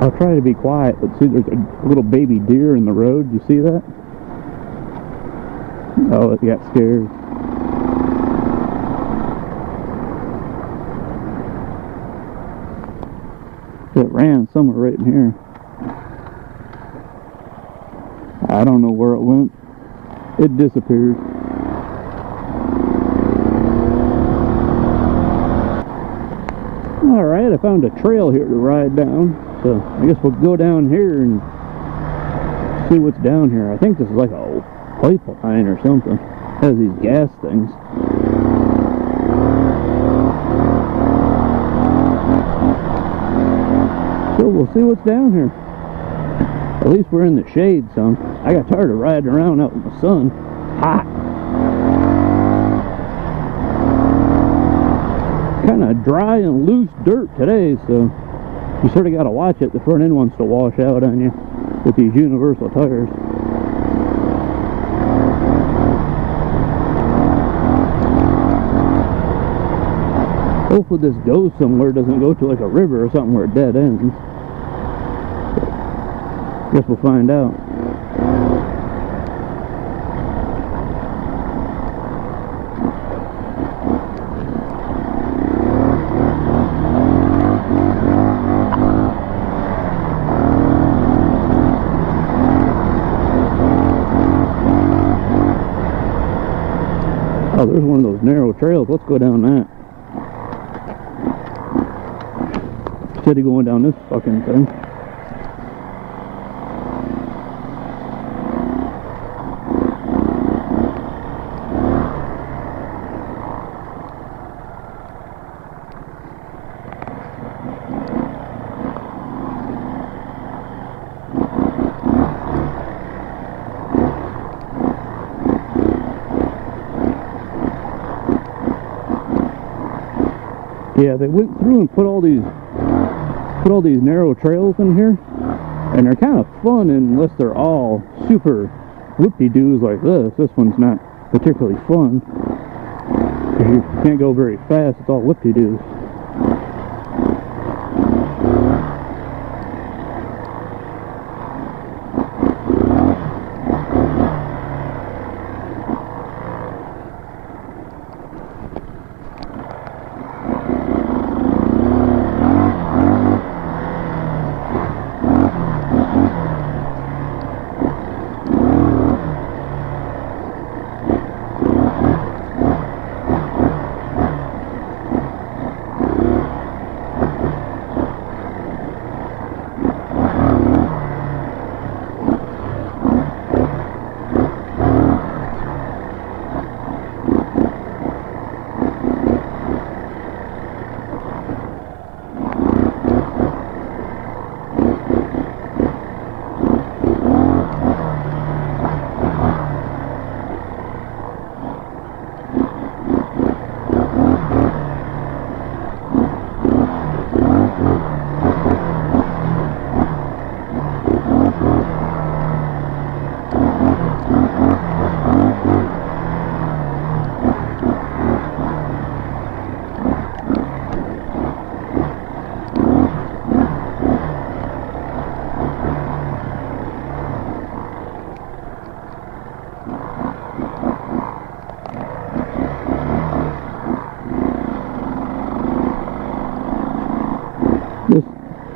I'll try to be quiet, but see, there's a little baby deer in the road. You see that? Oh, it got scared. It ran somewhere right in here. I don't know where it went. It disappeared. Alright, I found a trail here to ride down. So I guess we'll go down here and see what's down here. I think this is like a pipeline or something. It has these gas things. So we'll see what's down here. At least we're in the shade some. I got tired of riding around out in the sun. Hot. Kind of dry and loose dirt today, so you sort of got to watch it. The front end wants to wash out on you with these universal tires. Hopefully this goes somewhere, doesn't go to like a river or something where it dead ends. Guess we'll find out. Oh, there's one of those narrow trails. Let's go down that. Instead of going down this fucking thing. Yeah, they went through and put all these narrow trails in here, and they're kind of fun unless they're all super whoop-de-doos like this. This one's not particularly fun because you can't go very fast. It's all whoop-de-doos.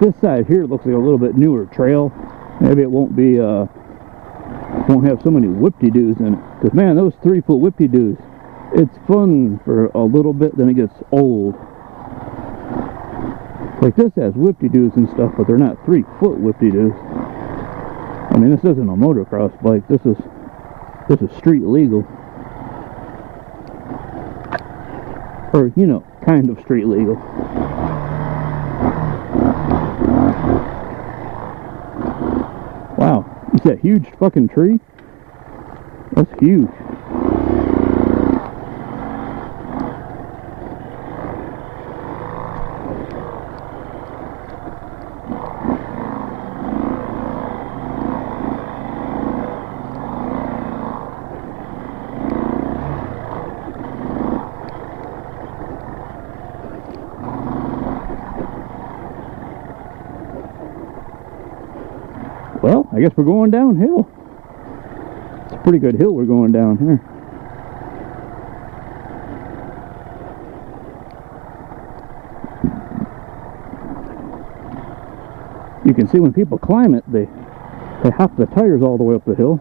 This side here looks like a little bit newer trail. Maybe it won't be, won't have so many whoop-de-doos in it. Because man, those 3-foot whoop-de-doos, it's fun for a little bit, then it gets old. Like this has whoop-de-doos and stuff, but they're not 3-foot whoop-de-doos. I mean, this isn't a motocross bike. This is street legal. Or, you know, kind of street legal. Wow, is that huge fucking tree? That's huge. I guess we're going downhill. It's a pretty good hill we're going down here. You can see when people climb it, they hop the tires all the way up the hill.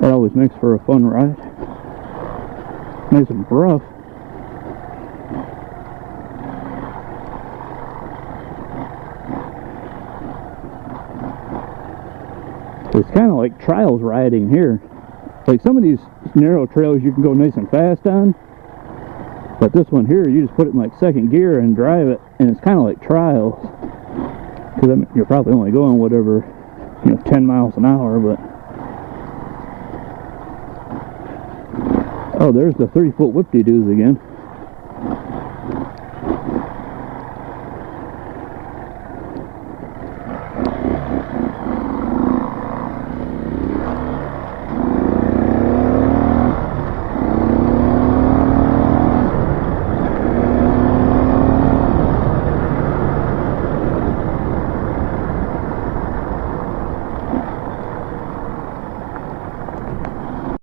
That always makes for a fun ride. Nice and rough. It's kind of like trials riding here. Like some of these narrow trails you can go nice and fast on, but this one here you just put it in like second gear and drive it, and it's kind of like trials. Because I mean, you're probably only going whatever, 10 miles an hour, but oh, there's the 30-foot whip-de-doos again.